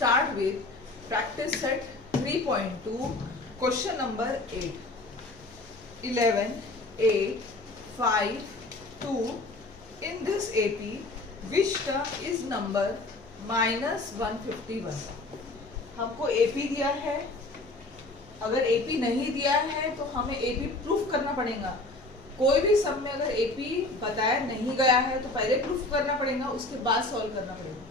start with practice set 3.2 question number 8. 11, 8, 5, 2. In this AP, which term is number -151? हमको AP दिया है. अगर AP नहीं दिया है तो हमें AP प्रूफ करना पड़ेगा. कोई भी सम में अगर AP बताया नहीं गया है तो पहले प्रूफ करना पड़ेगा, उसके बाद सॉल्व करना पड़ेगा.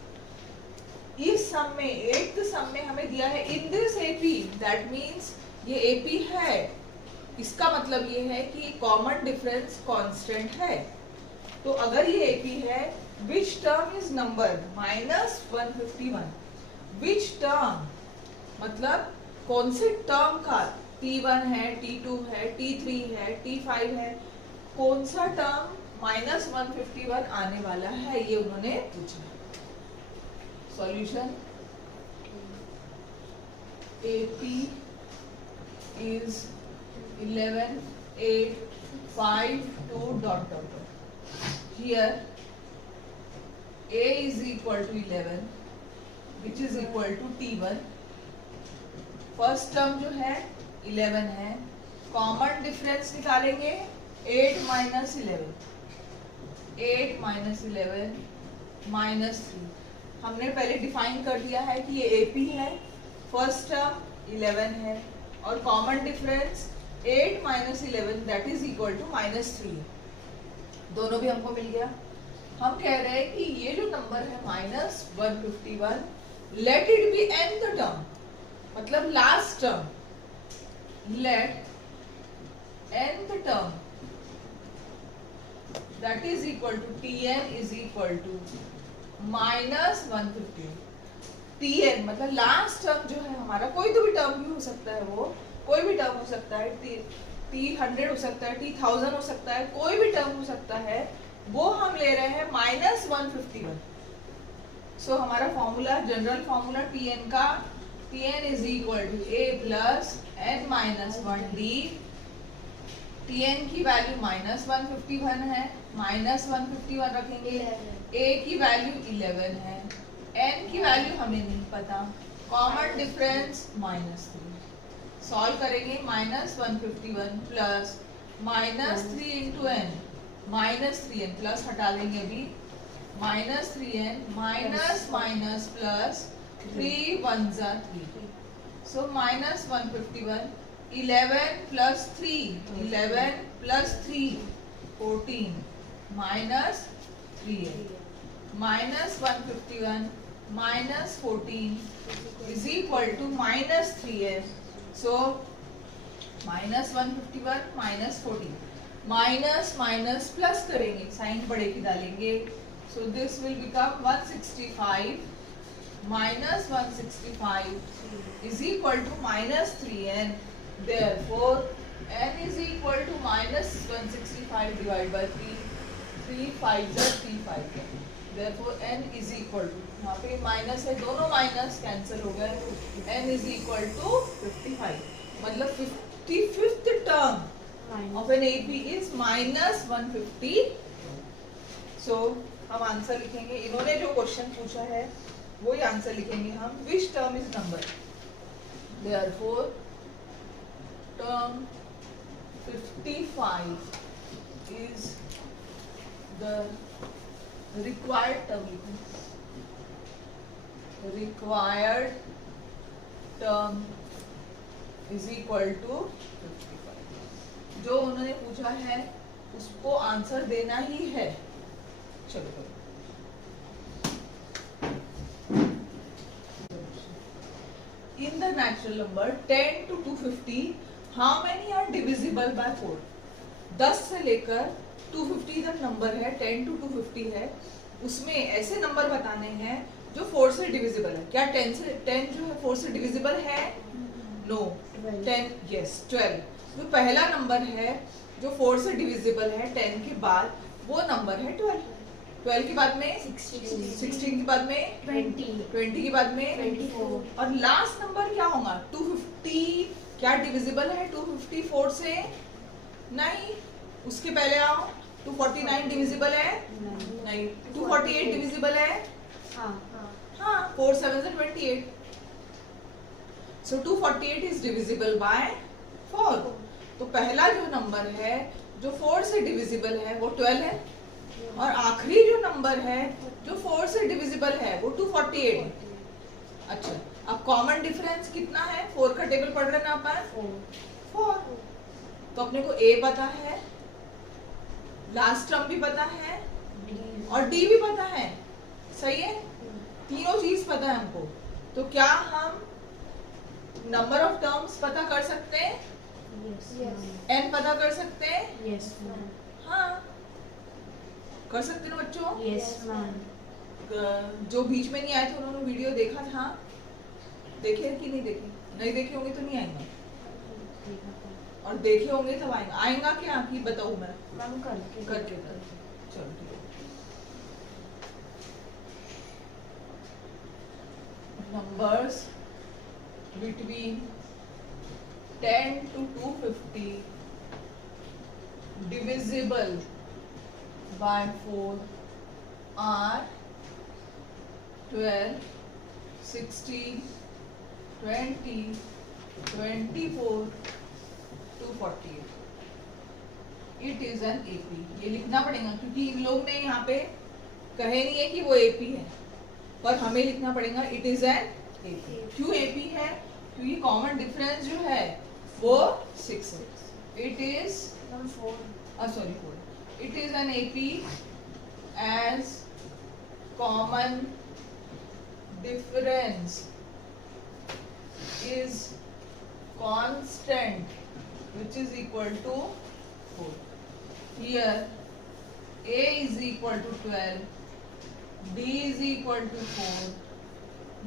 इस सम में 8th सम में हमें दिया है in this AP, that means ये AP है. इसका मतलब ये है कि कॉमन डिफरेंस कांस्टेंट है. तो अगर ये AP है, which term is number -151? which term मतलब कौन से टर्म का T1 है, T2 है, T3 है, T5 है, कौन सा टर्म -151 आने वाला है, ये उन्होंने पूछा. Solution AP is 11, 8, 5, 2 dot dot dot. Here A is equal to 11, which is equal to T1. First term जो है 11 है. कॉमन डिफरेंस निकालेंगे 8 माइनस 11, 8 माइनस 11 माइनस 3. हमने पहले डिफाइन कर दिया है कि ये AP है. फर्स्ट टर्म 11 है और common difference 8 minus 11 that is equal to -3. दोनों भी हमको मिल गया. हम कह रहे हैं कि ये जो नंबर है -151, let it be nth term, मतलब last term. Let nth term that is equal to Tn is equal to -150. Tn मतलब लास्ट टर्म जो है हमारा, कोई तो भी टर्म भी हो सकता है, वो कोई भी टर्म हो सकता है. T100 हो सकता है, T1000 हो सकता है, कोई भी टर्म हो सकता है. वो हम ले रहे हैं -151. सो हमारा फॉर्मूला, जनरल फॉर्मूला Tn का, Tn is equal to A plus n minus 1D. Tn की वैल्यू -151 है, -151 रखेंगे. A की वैल्यू 11 है, n की वैल्यू हमें नहीं पता. Common difference -3. सॉल्व करेंगे -151 plus -3 into n, -3n plus हटा देंगे अभी, -3n माइनस माइनस प्लस 3 1 जा 3. So -151, 11 plus 3, 11 plus 3 14 minus 3n, -151 minus 14 is equal to -3n. So -151 minus 14, minus minus plus करेंगे, साइन बड़े की डालेंगे. So this will become 165 minus 165 is equal to -3n. Therefore n is equal to -165 divided by 3. 3 5 जा 3 5. Therefore n is equal to, यहाँ पे minus है, दोनों minus cancel हो गए. n is equal to 55. मतलब 55th term of an AP is -150. So हम answer लिखेंगे. इन्होंने जो क्वेश्चन पूछा है वही आंसर लिखेंगे हम. Which term is number, therefore term 55 is the required term. Required term is equal to 55. जो उन्होंने पूछा है उसको आंसर देना ही है. चलो करो. In the natural number 10 to 250, how many are divisible by 4? 10 से लेकर 250 तक नंबर है, 10 to 250 है. उसमें ऐसे नंबर बताने हैं जो 4 से डिविजिबल है. क्या 10 जो है 4 से डिविजिबल है? नो. 10 यस 12. जो पहला नंबर है जो 4 से डिविजिबल है 10 के बाद, वो नंबर है 12. 12 के बाद में 16 के बाद में 20 के बाद में 24. और लास्ट नंबर क्या होगा? 250. क्या डिविजिबल है 254 से? नहीं. उसके पहले आओ. 249 डिविजिबल है? नहीं. 248 डिविजिबल है? हाँ. 4 7 28. सो 248 इज डिविजिबल बाय 4। तो पहला जो नंबर है जो 4 से डिविजिबल है वो 12 है, और आखिरी जो नंबर है जो 4 से डिविजिबल है वो 248 है। अच्छा, अब कॉमन डिफरेंस कितना है? 4 का टेबल पढ़ रहे ना अपन, 4। तो अपने को A पता है, लास्ट टर्म भी पता है और D भी पता है, सही है, तीनों चीज पता है हमको। तो क्या हम नंबर ऑफ टर्म्स पता कर सकते हैं? N पता कर सकते हैं? हाँ, कर सकते हैं ना बच्चों? जो बीच में नहीं आए थे उन्होंने वीडियो देखा था, देखे कि नहीं देखे? नहीं देखे होंगे तो नहीं आएंगे, और देखे होंगे तब आएंगे। आएगा क्या कि बताऊं मैं? करके चलो ठीक है। Numbers between 10 to 250 divisible by 4 are 12, 16, 20, 24, 248. It is an AP. ये लिखना पड़ेगा क्योंकि इन लोग ने यहाँ पे कहे नहीं है कि वो AP है, पर हमें लिखना पड़ेगा इट इज एन AP। क्यों AP है? क्योंकि कॉमन डिफरेंस जो है वो 6 है। It is 4। It is an AP as common difference is constant, which is equal to 4. Here A is equal to 12, D is equal to 4.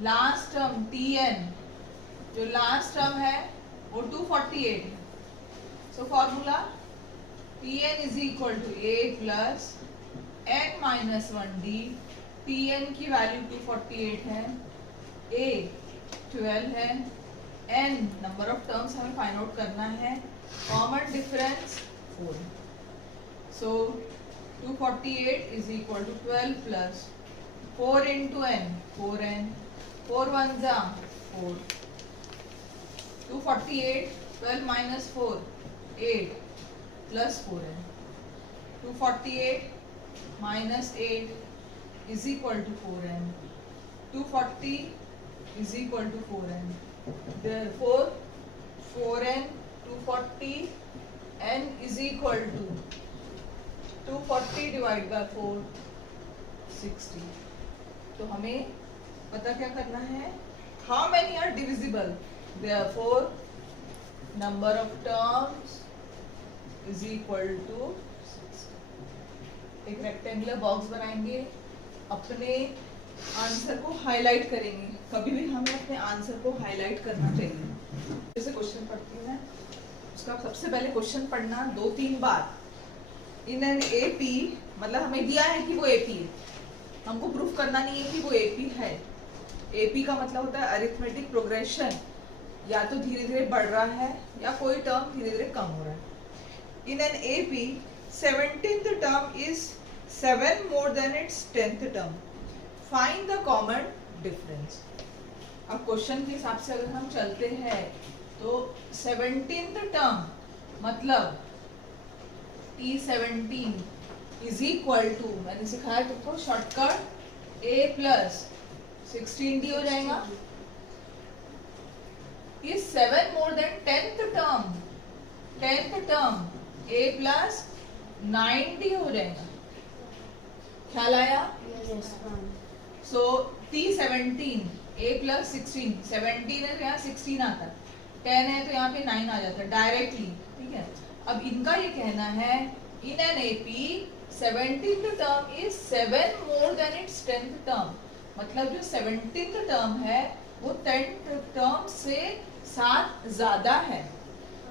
Last term Tn, जो last term है वो 248 है। So formula Tn is equal to A plus n minus 1D। Tn की value 248 है, A 12 है, n number of terms हमें find out करना है, common difference 4। So 248 is equal to 12 plus 4 into n, 4n, 4 1 जा 4, 248, 12 minus 4, 8 plus 4n, 248 minus 8 is equal to 4n, 240 is equal to 4n, therefore 4n, 240, n is equal to 240 divided by 4, 60। तो हमें पता क्या करना है? How many are divisible? Therefore, number of terms is equal to 60। एक rectangular box बनाएंगे, अपने answer को हाईलाइट करेंगे। कभी भी हमें अपने आंसर को हाईलाइट करना चाहिए। जैसे क्वेश्चन पढ़ती हूँ मैं, उसका सबसे पहले क्वेश्चन पढ़ना 2-3 बार। इन एन AP, मतलब हमें दिया है कि वो AP है, हमको प्रूफ करना नहीं है कि वो AP है। AP का मतलब होता है अरिथमेटिक प्रोग्रेशन, या तो धीरे धीरे बढ़ रहा है या कोई टर्म धीरे धीरे कम हो रहा है। In an AP 17th term is 7 more than its 10th term, find the common difference. अब क्वेश्चन के हिसाब से अगर हम चलते हैं तो 17th टर्म मतलब T17 इज इक्वल टू, मैंने सिखाया तुमको शॉर्टकट, A प्लस 16D हो जाएगा। Is 7 more than 10th term, 10th term A plus 9D हो जाएगा। ख्याल आया? सो T17 A प्लस 16, 17 है तो यहाँ 16 आता है, 10 है तो यहाँ पे 9 आ जाता है डायरेक्टली, ठीक है। अब इनका ये कहना है in an AP 17th term is 7 more than its 10th term, मतलब जो 17th टर्म है वो 10th टर्म से 7 ज्यादा है।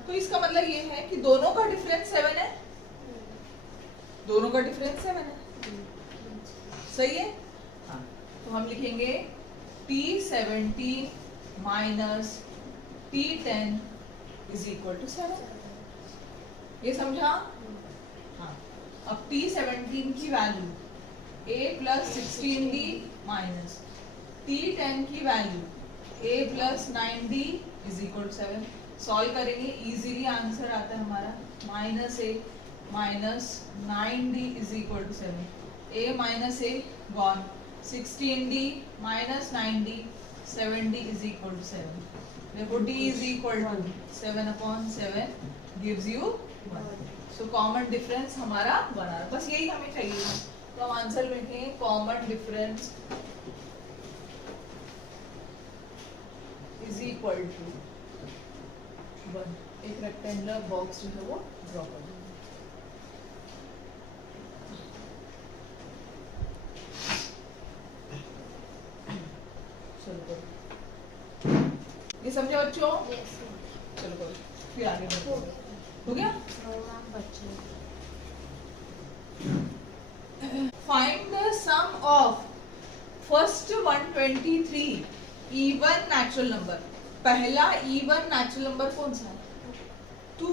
तो इसका मतलब ये है कि दोनों का डिफरेंस 7 है, दोनों का डिफरेंस 7 है, सही है। हाँ, तो हम लिखेंगे T17 minus T10 is equal to 7। ये समझा? हाँ, अब T17 की value A plus 16D minus T10 की value A plus 9D is equal to 7। Solve करेंगे, इजीली आंसर आता है हमारा -a minus 9d is equal to 7। a minus a gone, 16d minus 9d 7d is equal to 7। देखो d is equal to 7/7 gives you 1। So common difference हमारा 1 आ रहा, बस यही हमें चाहिए। तो हम आंसर में लिखेंगे common difference is equal to 1। एक रेक्टेंगुलर बॉक्स जो है वो ड्रॉ कर देंगे। चलो करो, ये समझे बच्चों? चलो करो, फिर आगे बढ़ो। हो गया? Find the sum of first 123 even natural number. पहला इवन नेचुरल नंबर कौन सा है? 2,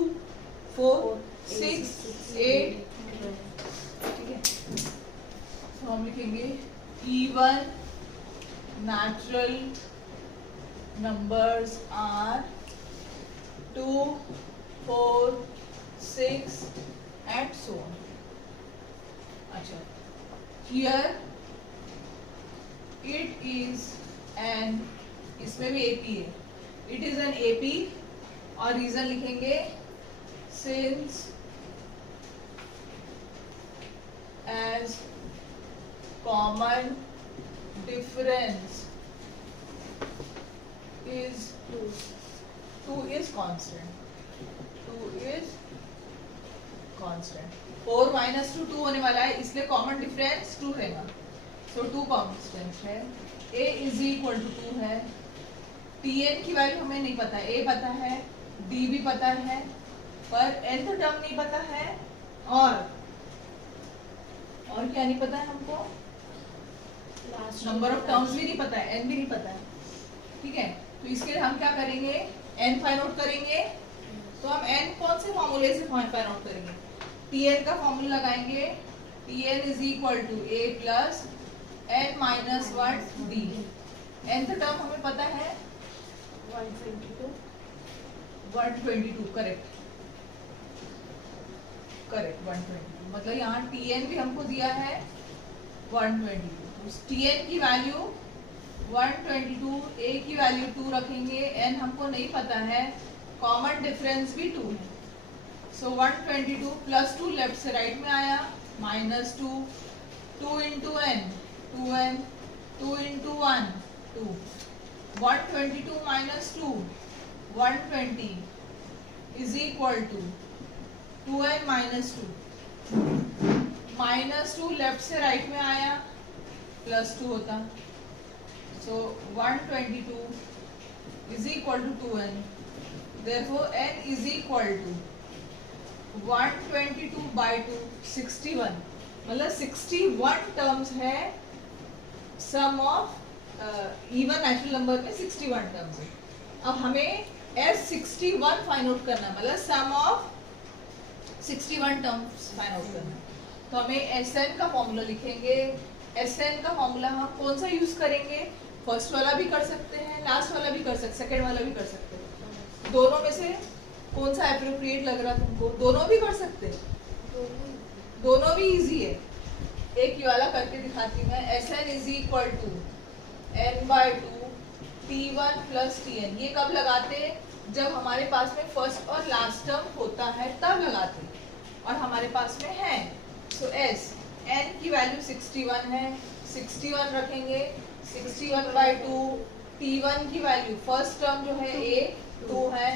4, 6, 8। ठीक है, तो हम लिखेंगे even natural numbers are 2, 4, 6 and so on. अच्छा, here it is an, इसमें भी AP है, it is an AP और रीजन लिखेंगे since as common difference is 2 is constant, 2 is constant। 4 minus 2 होने वाला है, इसलिए कॉमन डिफरेंस 2 रहेगा। सो 2 कांस्टेंट है। a इज इक्वल टू 2 है। tn की वैल्यू हमें नहीं पता, a पता है, d भी पता है, पर nth टर्म नहीं पता है, और क्या नहीं पता है हमको? नंबर ऑफ टर्म्स भी नहीं पता है, n भी नहीं पता है। ठीक है, तो इसके लिए हम क्या करेंगे? n फाइंड आउट करेंगे। तो हम n कौन से फॉर्मूले से फाइंड आउट करेंगे? tn का फॉर्मूला लगाएंगे, tn is equal to a plus n minus 1 d। nth term हमें पता है 122, करेक्ट 122। मतलब यहाँ tn भी हमको दिया है 122। tn की वैल्यू 122, a की वैल्यू 2 रखेंगे, n हमको नहीं पता है, कॉमन डिफरेंस भी 2 है। सो 122 प्लस 2 लेफ्ट से राइट में आया, minus 2, 2 into n 2n, 2 into 1 2, 122 minus 2 120 is equal to 2n minus 2। Minus 2 left से राइट में आया, प्लस 2 होता, so 122 is equal to 2n। Therefore n is equal to 122 by 2 61। मतलब 61 टर्म्स है sum of even natural number में 61 terms है। अब हमें S61 फाइंड आउट करना है, मतलब सम ऑफ 61 टर्म्स फाइंड आउट करना है। तो हमें Sn का फॉर्मूला लिखेंगे। Sn का फॉर्मूला हम कौन सा यूज करेंगे? फर्स्ट वाला भी कर सकते हैं, लास्ट वाला भी कर सकते, सेकंड वाला भी कर सकते हैं। दोनों में से कौन सा एप्रोप्रिएट लग रहा है तुमको? दोनों भी कर सकते हैं, दोनों भी इजी है। एक ये वाला करके दिखाती हूँ मैं। Sn is equal to n/2 t1 plus tn। ये कब लगाते? जब हमारे पास में फर्स्ट और लास्ट टर्म होता है तब लगाते, और हमारे पास में है। सो s n की वैल्यू 61 है, 61 रखेंगे, 61/2 t1 की वैल्यू फर्स्ट टर्म जो है a 2 है,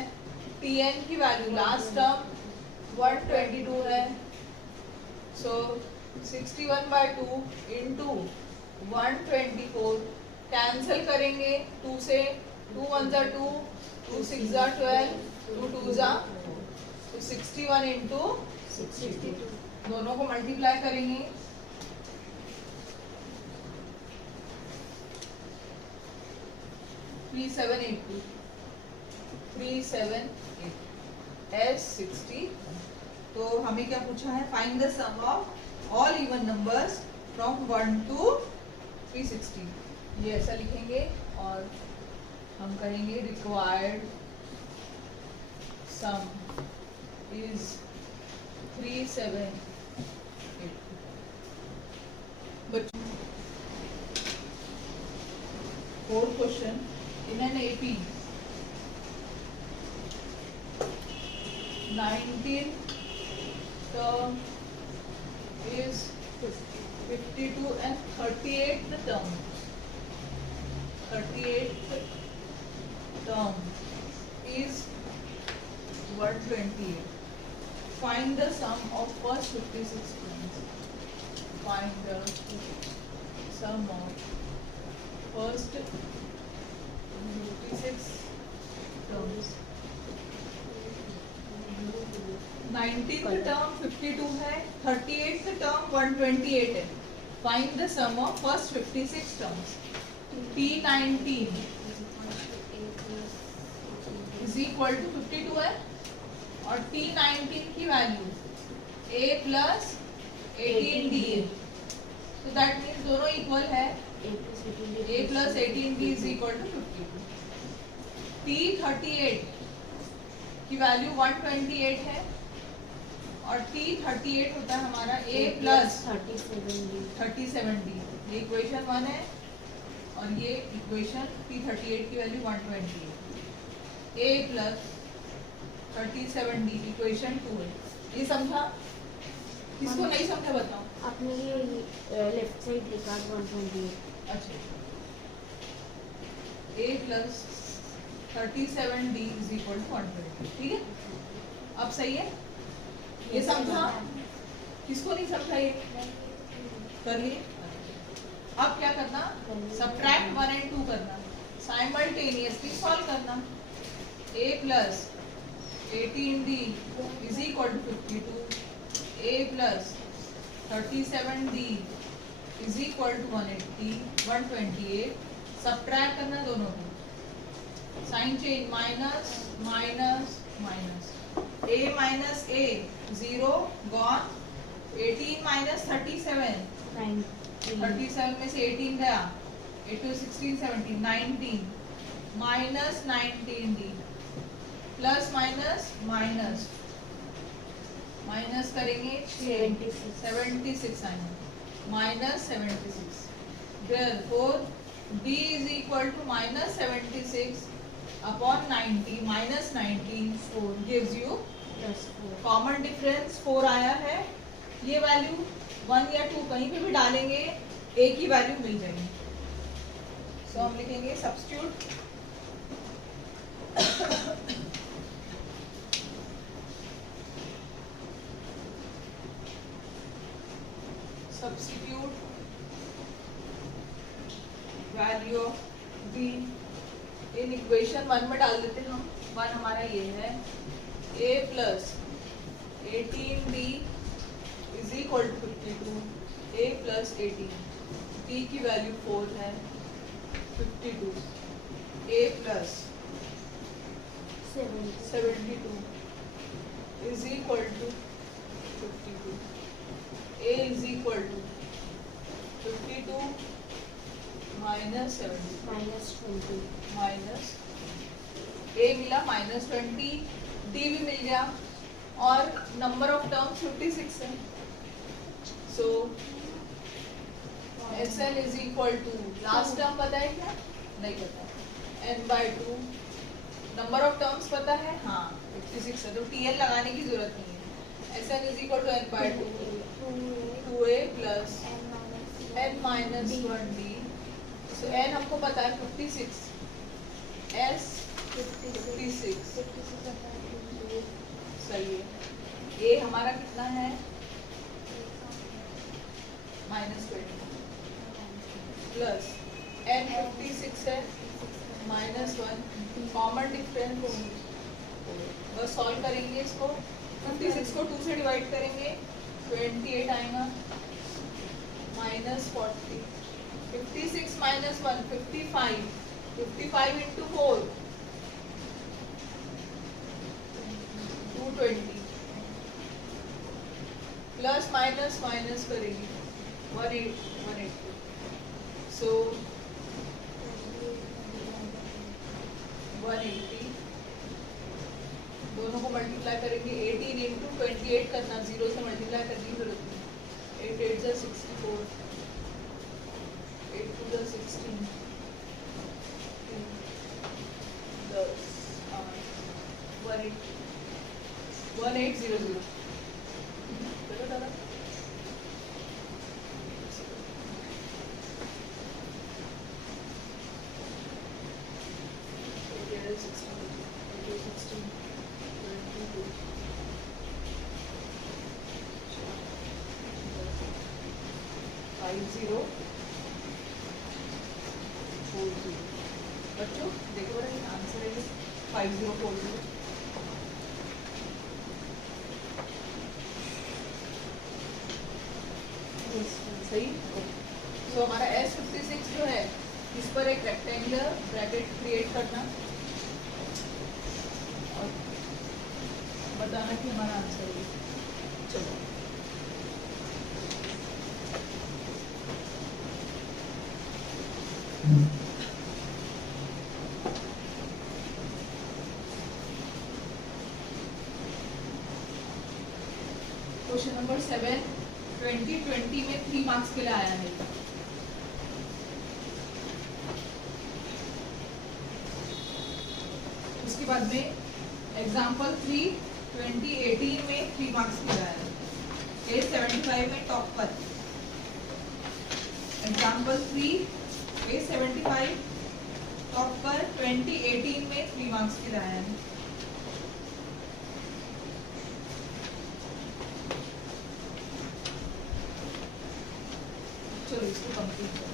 tn की वैल्यू लास्ट टर्म 122 है। सो 61/2 इंटू 124 कैंसिल करेंगे 2 से, 2 1 2, 2 6 12, 2 2 तो 61 इंटू 62। दोनों को मल्टीप्लाई करेंगे, 3782, 378 S60। तो हमें क्या पूछा है? Find the sum of all even numbers from 1 to 360। ये ऐसा लिखेंगे और हम कहेंगे required sum is 378. But fourth question, in an AP 19 term is 52 and 38th term. 38th term is 128. Find the sum of first 56 terms. Find the sum of first 56 terms. 19th term 52 है, 38th term 128 है. Find the sum of first 56 terms. P19 is equal to 52 है और T19 की value A plus 18D है. So that means दोनों equal है. A plus 18B is equal to 52. T38 की value 128 है और T38 होता है हमारा A plus 37D. ये इक्वेशन 1 है और ये इक्वेशन T38 की value 128. A plus 37D equation 2 है. ये समझा? किसको नहीं समझा बताओ. आपने ये लेफ्ट साइड लिखा 128. अच्छा. A plus 37D is equal to 120. ठीक है? अब सही है? ये समझा? किसको नहीं समझा ये? कर लिए? अब क्या करना? सब्ट्रैक्ट 1 and 2 करना. साइमल्टेनियसली सॉल्व करना. A plus 18D is equal to 52. A plus 37D is equal to 128. Subtract करना दोनों को. Sign change minus minus minus. A minus A 0 gone. 18 minus 37. 37 में से 18 गया. 8 to 16 17 19 minus 19D plus minus minus minus करेंगे 76 आएंगे. minus 76. Therefore D is equal to minus 76 upon 90 minus 19 gives you common difference 4 आया है. ये वैल्यू 1 या 2 कहीं पे भी डालेंगे A की वैल्यू मिल जाएगी. सो हम लिखेंगे substitute value of B in equation 1 में डाल देते हैं हम. 1 हमारा ये है. A plus 18B is equal to 52. A plus 18. B की वैल्यू 4 है. 52. A plus 72 is equal to 52. A is equal to 52 minus 70 minus 20. minus A मिला -20. D भी मिल गया और नंबर ऑफ टर्म्स 56 है. सो SL is equal to last term पता है क्या? नहीं पता. n/2. नंबर ऑफ टर्म्स पता है? हाँ 56 है तो TL लगाने की जरूरत नहीं है. SL is equal to n/2 2A plus n minus 1D. So n हमको पता है 56. S 56 सही है. A हमारा कितना है? -20 प्लस n 56 है -1 कॉमन डिफरेंस. बस सॉल्व करेंगे इसको. 56 को 2 से डिवाइड करेंगे 28 आएगा. -40 56 minus 1 55. 55 into 4 220 plus minus minus करेंगे 180. सो 180 दोनों को मल्टीप्लाई करेंगे 18 इंटू 28 करना, 0 से मल्टीप्लाई करने की जरूरत नहीं। 8 8 जा 64, 8 2 जा 16, 10 1800 चलो दादा। बच्चों देखो बड़ा आंसर है 5040। सही। तो हमारा S56 जो है इस पर एक रेक्टेंगुलर ब्रैकेट क्रिएट करना और बताना कि हमारा आंसर है। चलो क्वेश्चन नंबर 7 2020 में 3 मार्क्स के लिए आया है। उसके बाद में एग्जाम्पल 3 2018 में 3 मार्क्स के लिए आया है। केस 75 में टॉप पर एग्जाम्पल 3 केस 75 टॉप पर 2018 में 3 मार्क्स के लिए आया है। चलो इसको कंप्लीट करें।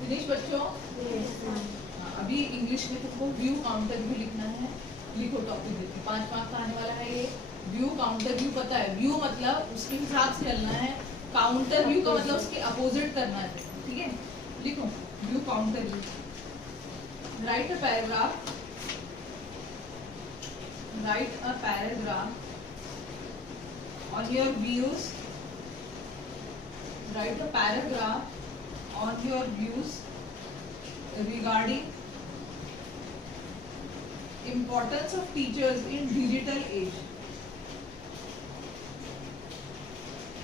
फिनिश बच्चों। अभी इंग्लिश में तुमको व्यू काउंटर व्यू लिखना है। लिखो टॉपिक देखो 5 मार्क्स का आने वाला है ये। व्यू काउंटर व्यू पता है, व्यू मतलब उसके हिसाब से चलना है, काउंटर व्यू का मतलब उसके अपोजिट करना है। ठीक है, लिखो view counter view. Right a paragraph, right a paragraph on your views, write a paragraph on your views regarding importance of teachers in digital age.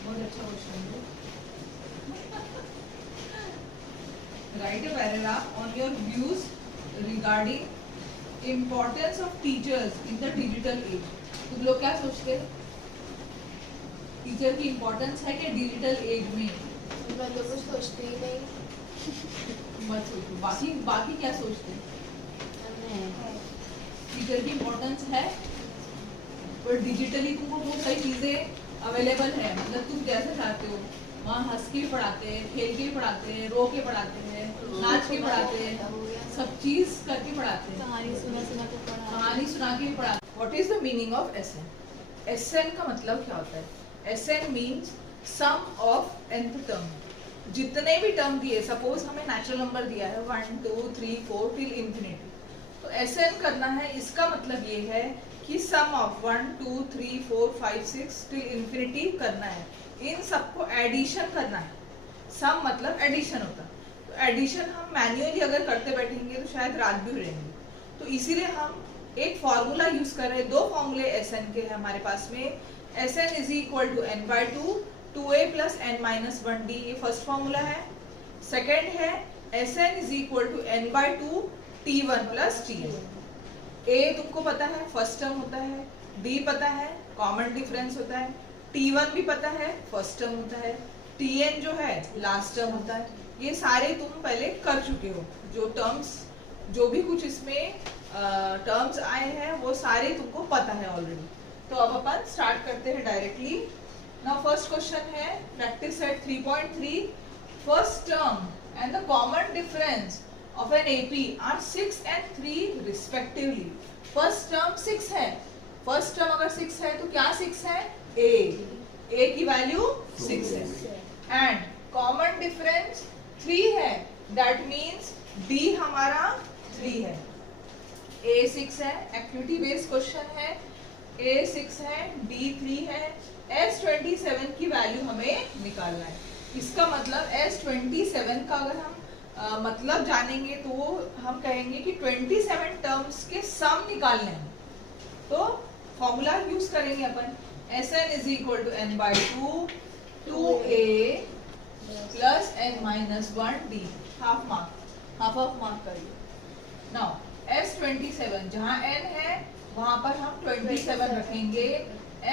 बहुत अच्छा क्वेश्चन है। Write a paragraph on your views regarding importance of teachers in the digital age. तुम लोग क्या सोचते हैं? Teacher की importance है क्या डिजिटल एज में? मैं तो कुछ सोचती ही नहीं। मत सोचो, बाकी क्या सोचते हैं? टीचर की इम्पोर्टेंस है पर डिजिटली तुमको बहुत सारी चीजें अवेलेबल है। मतलब तुम जैसे चाहते हो वहाँ हंस के भी पढ़ाते हैं, खेल के भी पढ़ाते हैं, रो के पढ़ाते हैं, नाच के पढ़ाते हैं, सब चीज करके पढ़ाते हैं, कहानी सुना के पढ़ा, कहानी सुना के भी पढ़ाते हैं। What is the meaning of SN? SN का मतलब क्या होता है? SN means sum of nth term। जितने भी टर्म दिए, सपोज हमें नेचुरल नंबर दिया है 1 2 3 4 टिल इंफिनिटी, तो SN करना है। इसका मतलब ये है कि सम ऑफ 1 2 3 4 5 6 टिल इंफिनिटी करना है। इन सबको एडिशन करना है। सम मतलब एडिशन होता। तो एडिशन हम मैन्युअली अगर करते बैठेंगे तो शायद रात भी उड़ेंगे। तो इसीलिए हम एक फॉर्मूला यूज कर रहे हैं। दो फॉर्मूले Sn के हैं हमारे पास में। Sn is equal to n/2 2a plus n-1d, ये फर्स्ट फॉर्मूला है। सेकेंड है Sn is equal to n/2 t1 plus tn। a तुमको पता है फर्स्ट टर्म होता है, d पता है कॉमन डिफरेंस होता है, t1 भी पता है फर्स्ट टर्म होता है, tn जो है लास्ट टर्म होता है। ये सारे तुम पहले कर चुके हो। जो टर्म्स जो भी कुछ इसमें टर्म्स आए हैं वो सारे तुमको पता है ऑलरेडी। तो अब अपन स्टार्ट करते हैं डायरेक्टली। नाउ फर्स्ट क्वेश्चन है practice set 3.3। First term and the common difference of an AP are 6 and 3 respectively. First term 6 है। फर्स्ट टर्म अगर 6 है तो क्या 6 है? A की वैल्यू 6 है एंड कॉमन डिफरेंस 3 है। दैट मीन्स D हमारा 3 है। A 6 है, एक्टिविटी बेस्ड क्वेश्चन है। A 6 है, D 3 है, S27 की वैल्यू हमें निकालना है। इसका मतलब S27 का अगर हम मतलब जानेंगे तो हम कहेंगे कि 27 टर्म्स के सम निकालने हैं। तो फॉर्मूला यूज करेंगे अपन। Sn is equal to n/2 2a plus n-1d। Half of mark करिए। नाउ S27 जहाँ n है वहां पर हम 27 रखेंगे।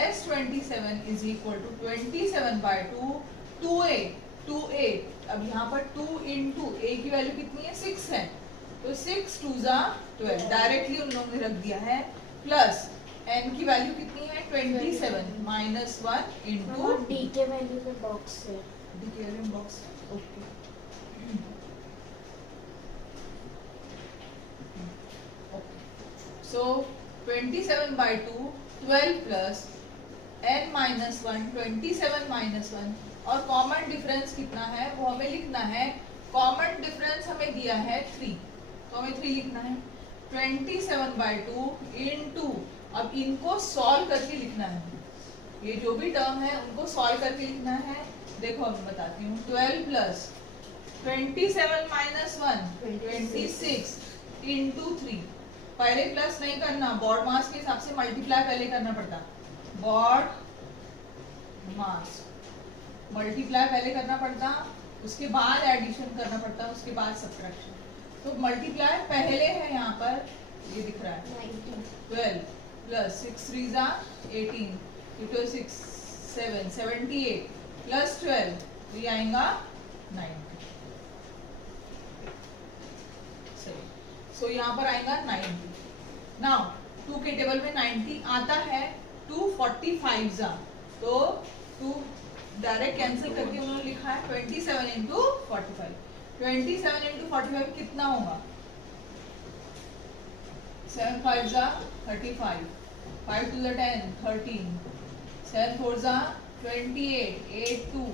S27 is equal to 27/2 2a। अब यहाँ पर 2 into a की वैल्यू कितनी है? 6 है। तो 6 2 जा 12 डायरेक्टली उन लोगों ने रख दिया है। प्लस n की वैल्यू कितनी है? 27 माइनस 1 इंटू डी के वैल्यू के बॉक्स से box. Okay so 27/2 12 plus n-1 27 minus 1 और कॉमन डिफरेंस कितना है वो हमें लिखना है। कॉमन डिफरेंस हमें दिया है 3, तो हमें 3 लिखना है। 27/2 इंटू, अब इनको सॉल्व करके लिखना है। ये जो भी टर्म है उनको सॉल्व करके लिखना है। देखो अब बताती हूँ। 12 प्लस 27 माइनस 1 26 इंटू 3। पहले प्लस नहीं करना, बॉड मास के हिसाब से मल्टीप्लाई पहले करना पड़ता। बॉड मास मल्टीप्लाई पहले करना पड़ता, उसके बाद एडिशन करना पड़ता, उसके बाद सब्ट्रैक्शन। तो मल्टीप्लाई पहले है यहाँ पर, ये दिख रहा है 12 प्लस 6 3 जा 18 2 6 7 78 प्लस 12 तो ये आएगा 90। सही। सो यहाँ पर आएगा 90। नाउ 2 के टेबल में 90 आता है। 245 जा तो 2 डायरेक्ट कैंसिल करके उन्होंने लिखा है 27 इंटू 45। 27 इंटू 45 कितना होगा? 7 5 जा 35 5 to the 10 13 7 4 जा 28 8 2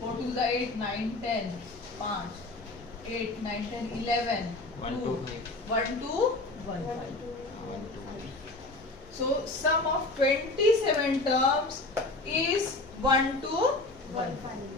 4 to the 8 9 10 5 8 9 10 11 2 1 2 1 5। So sum of 27 terms is 1 to 1 5।